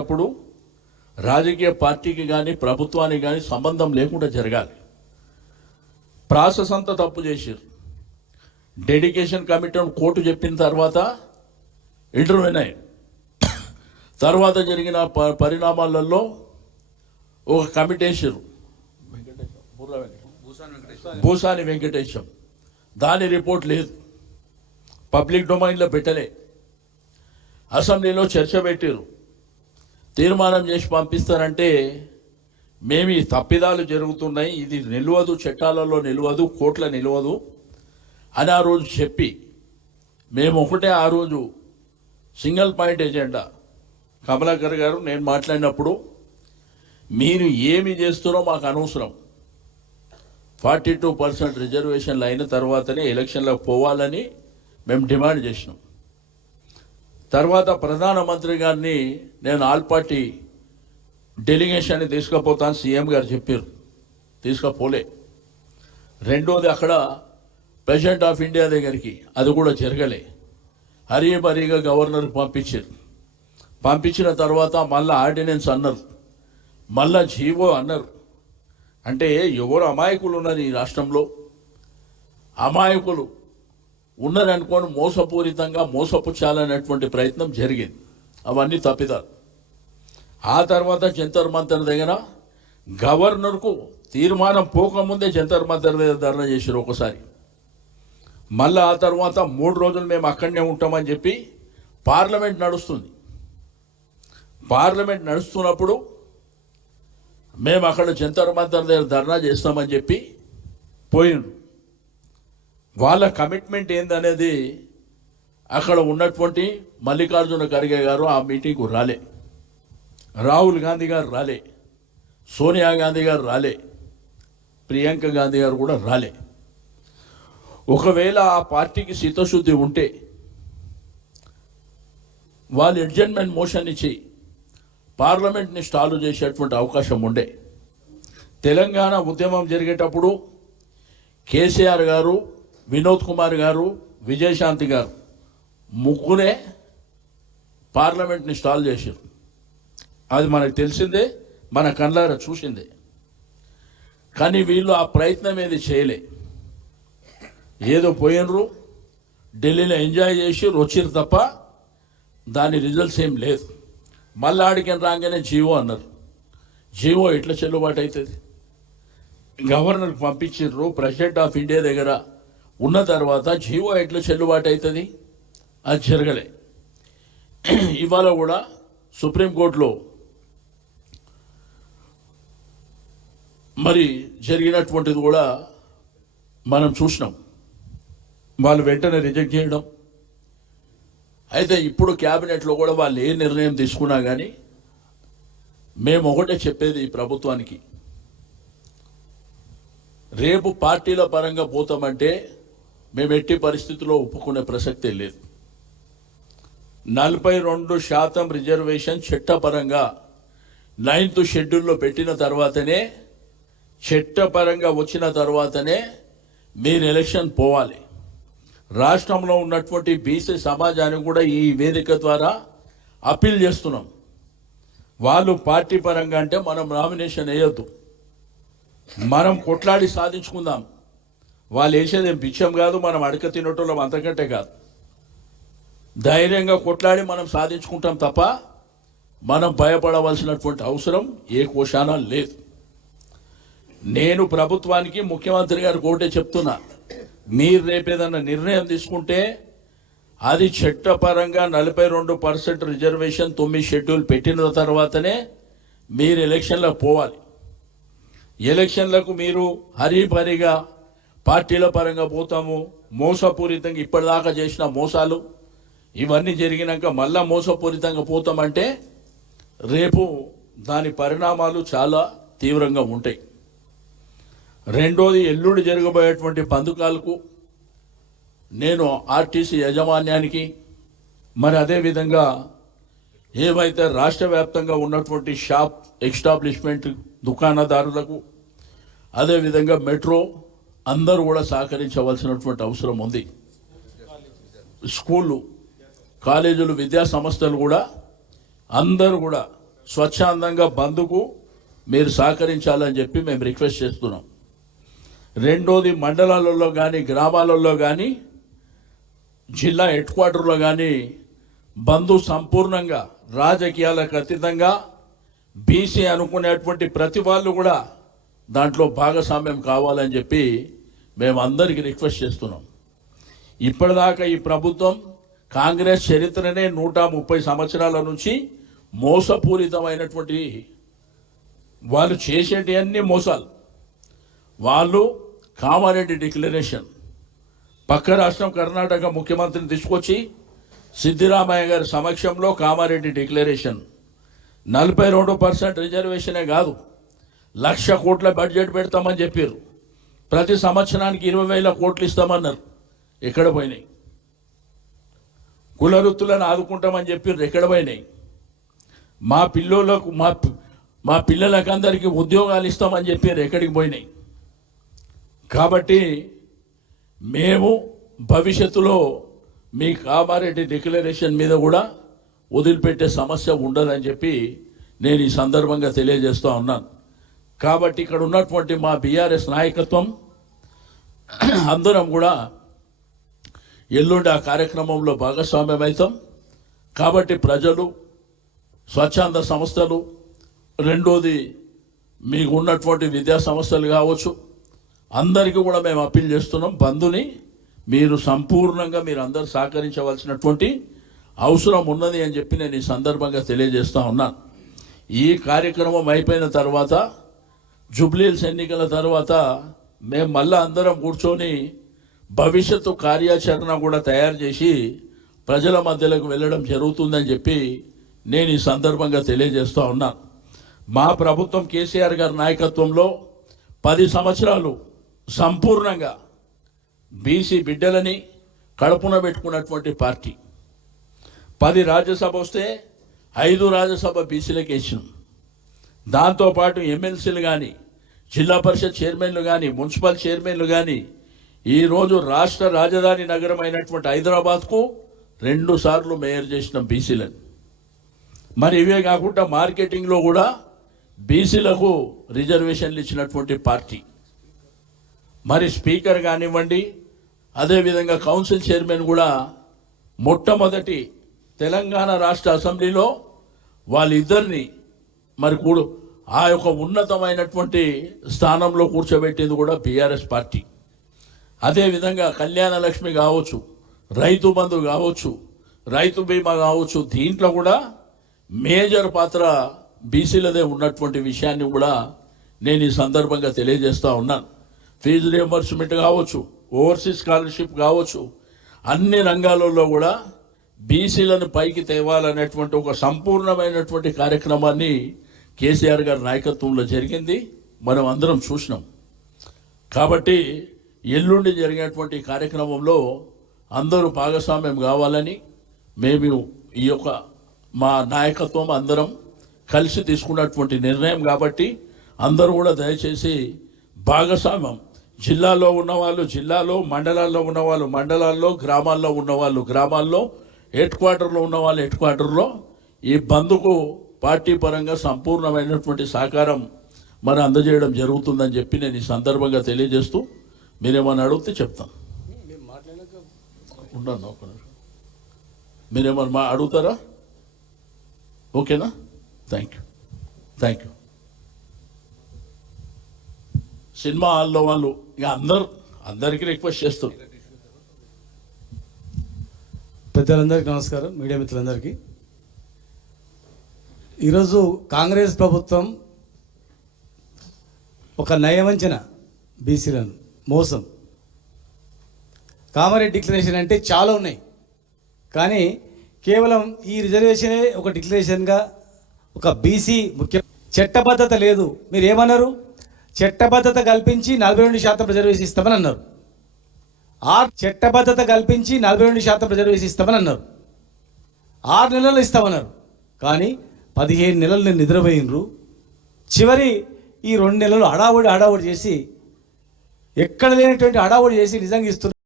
అప్పుడు రాజకీయ పార్టీకి కానీ ప్రభుత్వానికి కానీ సంబంధం లేకుండా జరగాలి. ప్రాసెస్ అంతా తప్పు చేశారు. డెడికేషన్ కమిటీ కోర్టు చెప్పిన తర్వాత ఇంటర్వ్యూన్ అయ్యారు. తర్వాత జరిగిన పరిణామాలలో ఒక కమిటీ వేసారు, భూసాని వెంకటేశం. దాని రిపోర్ట్ లేదు, పబ్లిక్ డొమైన్లో పెట్టలే. అసెంబ్లీలో చర్చ పెట్టారు, తీర్మానం చేసి పంపిస్తారంటే మేము ఈ తప్పిదాలు జరుగుతున్నాయి, ఇది నిలవదు, చట్టాలలో నిలవదు, కోర్టుల నిలవదు అని ఆ రోజు చెప్పి మేము ఒకటే ఆ రోజు సింగిల్ పాయింట్ ఎజెండా కమలాకర్ గారు నేను మాట్లాడినప్పుడు మీరు ఏమి చేస్తున్నారో మాకు అనవసరం, 42% రిజర్వేషన్లు అయిన తర్వాతనే ఎలక్షన్లకు పోవాలని మేము డిమాండ్ చేసినాం. తర్వాత ప్రధానమంత్రి గారిని నేను ఆల్ పార్టీ డెలిగేషన్ని తీసుకుపోతాను సీఎం గారు చెప్పారు, తీసుకుపోలే. రెండోది అక్కడ ప్రెసిడెంట్ ఆఫ్ ఇండియా దగ్గరికి, అది కూడా జరగలే. హరీబరీగా గవర్నర్కి పంపించారు. పంపించిన తర్వాత మళ్ళీ ఆర్డినెన్స్ అన్నారు, మళ్ళా జీవో అన్నారు. అంటే ఎవరు అమాయకులు ఉన్నారు ఈ రాష్ట్రంలో? అమాయకులు ఉన్నారనుకోని మోసపూరితంగా మోసపుచ్చాలనేటువంటి ప్రయత్నం జరిగింది. అవన్నీ తప్పిదాలు. ఆ తర్వాత జంతర్ మంతర్ దగ్గర గవర్నర్కు తీర్మానం పోకముందే జంతర్ మంతర్ దగ్గర ధర్నా చేశారు ఒకసారి. మళ్ళీ ఆ తర్వాత 3 రోజులు మేము అక్కడనే ఉంటామని చెప్పి పార్లమెంట్ నడుస్తుంది. పార్లమెంట్ నడుస్తున్నప్పుడు మేము అక్కడ జంతర్ మంతర్ దగ్గర ధర్నా చేస్తామని చెప్పి పోయిండు. వాళ్ళ కమిట్మెంట్ ఏందనేది అక్కడ ఉన్నటువంటి మల్లికార్జున ఖర్గే గారు ఆ మీటింగ్కు రాలే, రాహుల్ గాంధీ గారు రాలే, సోనియా గాంధీ గారు రాలే, ప్రియాంక గాంధీ గారు కూడా రాలే. ఒకవేళ ఆ పార్టీకి చిత్తశుద్ధి ఉంటే వాళ్ళు అడ్జర్న్మెంట్ మోషన్ ఇచ్చి పార్లమెంట్ని స్టాలు చేసేటువంటి అవకాశం ఉండే. తెలంగాణ ఉద్యమం జరిగేటప్పుడు కేసీఆర్ గారు, వినోద్ కుమార్ గారు, విజయశాంతి గారు ముగ్గురే పార్లమెంట్ని స్టాల్ చేశారు. అది మనకు తెలిసిందే, మన కళ్ళారా చూసిందే. కానీ వీళ్ళు ఆ ప్రయత్నం ఏది చేయలే. ఏదో పోయినరు, ఢిల్లీలో ఎంజాయ్ చేసి వచ్చిరు తప్ప దాని రిజల్ట్స్ ఏం లేదు. మళ్ళీ ఆడికి రాగానే జీవో అన్నారు. జీవో ఎట్లా చెల్లుబాటు అవుతుంది? గవర్నర్కి పంపించారు, ప్రెసిడెంట్ ఆఫ్ ఇండియా దగ్గర ఉన్న తర్వాత జీవో ఎట్లా చెల్లుబాటు అవుతుంది? అది జరగలే. ఇవాళ కూడా సుప్రీంకోర్టులో మరి జరిగినటువంటిది కూడా మనం చూసినాం. వాళ్ళు వెంటనే రిజెక్ట్ చేయడం. అయితే ఇప్పుడు క్యాబినెట్లో కూడా వాళ్ళు ఏ నిర్ణయం తీసుకున్నా కానీ మేము ఒకటే చెప్పేది ఈ ప్రభుత్వానికి, రేపు పార్టీల పరంగా పోతామంటే మేము ఎట్టి పరిస్థితుల్లో ఒప్పుకునే ప్రసక్తే లేదు. 42% రిజర్వేషన్ చట్టపరంగా 9th షెడ్యూల్లో పెట్టిన తర్వాతనే, చట్టపరంగా వచ్చిన తర్వాతనే మీరు ఎలక్షన్ పోవాలి. రాష్ట్రంలో ఉన్నటువంటి బీసీ సమాజానికి కూడా ఈ వేదిక ద్వారా అప్పీల్ చేస్తున్నాం. వాళ్ళు పార్టీ పరంగా అంటే మనం నామినేషన్ వేయొద్దు, మనం కొట్లాడి సాధించుకుందాం. వాళ్ళు వేసేది బిచ్చం కాదు, మనం అడక తినటం అంతకంటే కాదు. ధైర్యంగా కొట్లాడి మనం సాధించుకుంటాం తప్ప మనం భయపడవలసినటువంటి అవసరం ఏ కోశానా లేదు. నేను ప్రభుత్వానికి, ముఖ్యమంత్రి గారికి ఒకటే చెప్తున్నా, మీరు రేపేదన్నా నిర్ణయం తీసుకుంటే అది చట్టపరంగా 42% రిజర్వేషన్ 9 షెడ్యూల్ పెట్టిన తర్వాతనే మీరు ఎలక్షన్లకు పోవాలి. ఎలక్షన్లకు మీరు హరీబరీగా పార్టీల పరంగా పోతాము, మోసపూరితంగా ఇప్పటిదాకా చేసిన మోసాలు ఇవన్నీ జరిగినాక మళ్ళా మోసపూరితంగా పోతామంటే రేపు దాని పరిణామాలు చాలా తీవ్రంగా ఉంటాయి. రెండోది, ఎల్లుండి జరగబోయేటువంటి పందుకాలకు నేను ఆర్టీసీ యాజమాన్యానికి, మరి అదేవిధంగా ఏవైతే రాష్ట్ర వ్యాప్తంగా ఉన్నటువంటి షాప్ ఎస్టాబ్లిష్మెంట్ దుకాణదారులకు, అదేవిధంగా మెట్రో అందరూ కూడా సహకరించవలసినటువంటి అవసరం ఉంది. స్కూళ్ళు, కాలేజీలు, విద్యా సంస్థలు కూడా అందరూ కూడా స్వచ్ఛందంగా బంద్కు మీరు సహకరించాలని చెప్పి మేము రిక్వెస్ట్ చేస్తున్నాం. రెండోది, మండలాలలో కానీ గ్రామాలలో కానీ జిల్లా హెడ్ క్వార్టర్లో కానీ బంధు సంపూర్ణంగా రాజకీయాలకు అతీతంగా బీసీ అనుకునేటువంటి ప్రతి వాళ్ళు కూడా దాంట్లో భాగస్వామ్యం కావాలని చెప్పి మేము అందరికీ రిక్వెస్ట్ చేస్తున్నాం. ఇప్పటిదాకా ఈ ప్రభుత్వం కాంగ్రెస్ చరిత్రనే 130 సంవత్సరాల నుంచి మోసపూరితమైనటువంటి వాళ్ళు చేసేటి అన్ని మోసాలు. వాళ్ళు కామారెడ్డి డిక్లరేషన్, పక్క రాష్ట్రం కర్ణాటక ముఖ్యమంత్రిని తీసుకొచ్చి సిద్ధిరామయ్య గారి సమక్షంలో కామారెడ్డి డిక్లరేషన్ 42% రిజర్వేషనే కాదు, 1,00,000 కోట్ల బడ్జెట్ పెడతామని చెప్పారు. ప్రతి సంవత్సరానికి 20,000 కోట్లు ఇస్తామన్నారు. ఎక్కడ పోయినాయి? కుల వృత్తులను ఆదుకుంటామని చెప్పారు. ఎక్కడ పోయినాయి? మా పిల్లలకు మా పిల్లలకు అందరికీ ఉద్యోగాలు ఇస్తామని చెప్పారు. ఎక్కడికి పోయినాయి? కాబట్టి మేము భవిష్యత్తులో మీ కామారెడ్డి డిక్లరేషన్ మీద కూడా వదిలిపెట్టే సమస్య ఉండదని చెప్పి నేను ఈ సందర్భంగా తెలియజేస్తూ ఉన్నాను. కాబట్టి ఇక్కడ ఉన్నటువంటి మా బీఆర్ఎస్ నాయకత్వం అందరం కూడా ఎల్లుండి ఆ కార్యక్రమంలో భాగస్వామ్యం అవుతాం. కాబట్టి ప్రజలు, స్వచ్ఛంద సంస్థలు, రెండోది మీకు ఉన్నటువంటి విద్యా సంస్థలు కావచ్చు, అందరికీ కూడా మేము అప్పీల్ చేస్తున్నాం. బంధుని మీరు సంపూర్ణంగా మీరు అందరూ సహకరించవలసినటువంటి అవసరం ఉన్నది అని చెప్పి నేను ఈ సందర్భంగా తెలియజేస్తూ ఉన్నాను. ఈ కార్యక్రమం అయిపోయిన తర్వాత, జూబ్లీహిల్స్ ఎన్నికల తర్వాత మేము మళ్ళీ అందరం కూర్చొని భవిష్యత్తు కార్యాచరణ కూడా తయారు చేసి ప్రజల మధ్యలోకి వెళ్ళడం జరుగుతుందని చెప్పి నేను ఈ సందర్భంగా తెలియజేస్తూ ఉన్నాను. మా ప్రభుత్వం కేసీఆర్ గారి నాయకత్వంలో 10 సంవత్సరాలు సంపూర్ణంగా బీసీ బిడ్డలని కడుపున పెట్టుకున్నటువంటి పార్టీ. 10 రాజ్యసభ వస్తే 5 రాజ్యసభ బీసీలకు వేసినాం. దాంతోపాటు ఎమ్మెల్సీలు కానీ, జిల్లా పరిషత్ చైర్మన్లు కానీ, మున్సిపల్ చైర్మన్లు కానీ, ఈరోజు రాష్ట్ర రాజధాని నగరం అయినటువంటి హైదరాబాద్కు 2 సార్లు మేయర్ చేసిన బీసీలను. మరి ఇవే కాకుండా మార్కెటింగ్లో కూడా బీసీలకు రిజర్వేషన్లు ఇచ్చినటువంటి పార్టీ. మరి స్పీకర్ కానివ్వండి, అదేవిధంగా కౌన్సిల్ చైర్మన్ కూడా మొట్టమొదటి తెలంగాణ రాష్ట్ర అసెంబ్లీలో వాళ్ళిద్దరిని మరి ఆ యొక్క ఉన్నతమైనటువంటి స్థానంలో కూర్చోబెట్టేది కూడా బీఆర్ఎస్ పార్టీ. అదేవిధంగా కళ్యాణ లక్ష్మి కావచ్చు, రైతు బంధు కావచ్చు, రైతు బీమా కావచ్చు, దీంట్లో కూడా మేజర్ పాత్ర బీసీలదే ఉన్నటువంటి విషయాన్ని కూడా నేను ఈ సందర్భంగా తెలియజేస్తూ ఉన్నాను. ఫీజు రియంబర్స్మెంట్ కావచ్చు, ఓవర్సీస్ స్కాలర్షిప్ కావచ్చు, అన్ని రంగాలలో కూడా బీసీలను పైకి తేవాలనేటువంటి ఒక సంపూర్ణమైనటువంటి కార్యక్రమాన్ని కేసీఆర్ గారి నాయకత్వంలో జరిగింది. మనం అందరం చూసినాం. కాబట్టి ఎల్లుండి జరిగేటువంటి కార్యక్రమంలో అందరూ భాగస్వామ్యం కావాలని మేము ఈ యొక్క మా నాయకత్వం అందరం కలిసి తీసుకున్నటువంటి నిర్ణయం. కాబట్టి అందరూ కూడా దయచేసి భాగస్వామ్యం, జిల్లాలో ఉన్నవాళ్ళు జిల్లాలో, మండలాల్లో ఉన్నవాళ్ళు మండలాల్లో, గ్రామాల్లో ఉన్నవాళ్ళు గ్రామాల్లో, హెడ్ క్వార్టర్లో ఉన్నవాళ్ళు హెడ్ క్వార్టర్లో ఈ బంద్కు పార్టీ పరంగా సంపూర్ణమైనటువంటి సహకారం మరి అందజేయడం జరుగుతుందని చెప్పి నేను ఈ సందర్భంగా తెలియజేస్తూ, మీరేమన్నా అడిగితే చెప్తాను. ఉంటాను ఒక నిమిషం. మీరేమన్నా అడుగుతారా? ఓకేనా? Thank you. సినిమా హాల్లో వాళ్ళు ఇక అందరికీ రిక్వెస్ట్ చేస్తారు. పెద్దలందరికీ నమస్కారం, మీడియా మిత్రులందరికీ. ఈరోజు కాంగ్రెస్ ప్రభుత్వం ఒక నయవంచన బీసీలను మోసం. కామారెడ్డి డిక్లరేషన్ అంటే చాలా ఉన్నాయి, కానీ కేవలం ఈ రిజర్వేషనే ఒక డిక్లరేషన్గా ఒక బీసీ ముఖ్య చట్టబద్ధత లేదు. మీరు ఏమన్నారు? చట్టబద్ధత కల్పించి 42% రిజర్వేషన్ ఇస్తామని అన్నారు. చట్టబద్ధత కల్పించి 42% రిజర్వేషన్ ఇస్తామని అన్నారు. 6 నెలలు ఇస్తామన్నారు, కానీ 15 నెలలు నేను నిద్రపోయినరు. చివరి ఈ 2 నెలలు హడావుడి చేసి, ఎక్కడ లేనటువంటి హడావుడి చేసి నిజంగా ఇస్తున్నారు.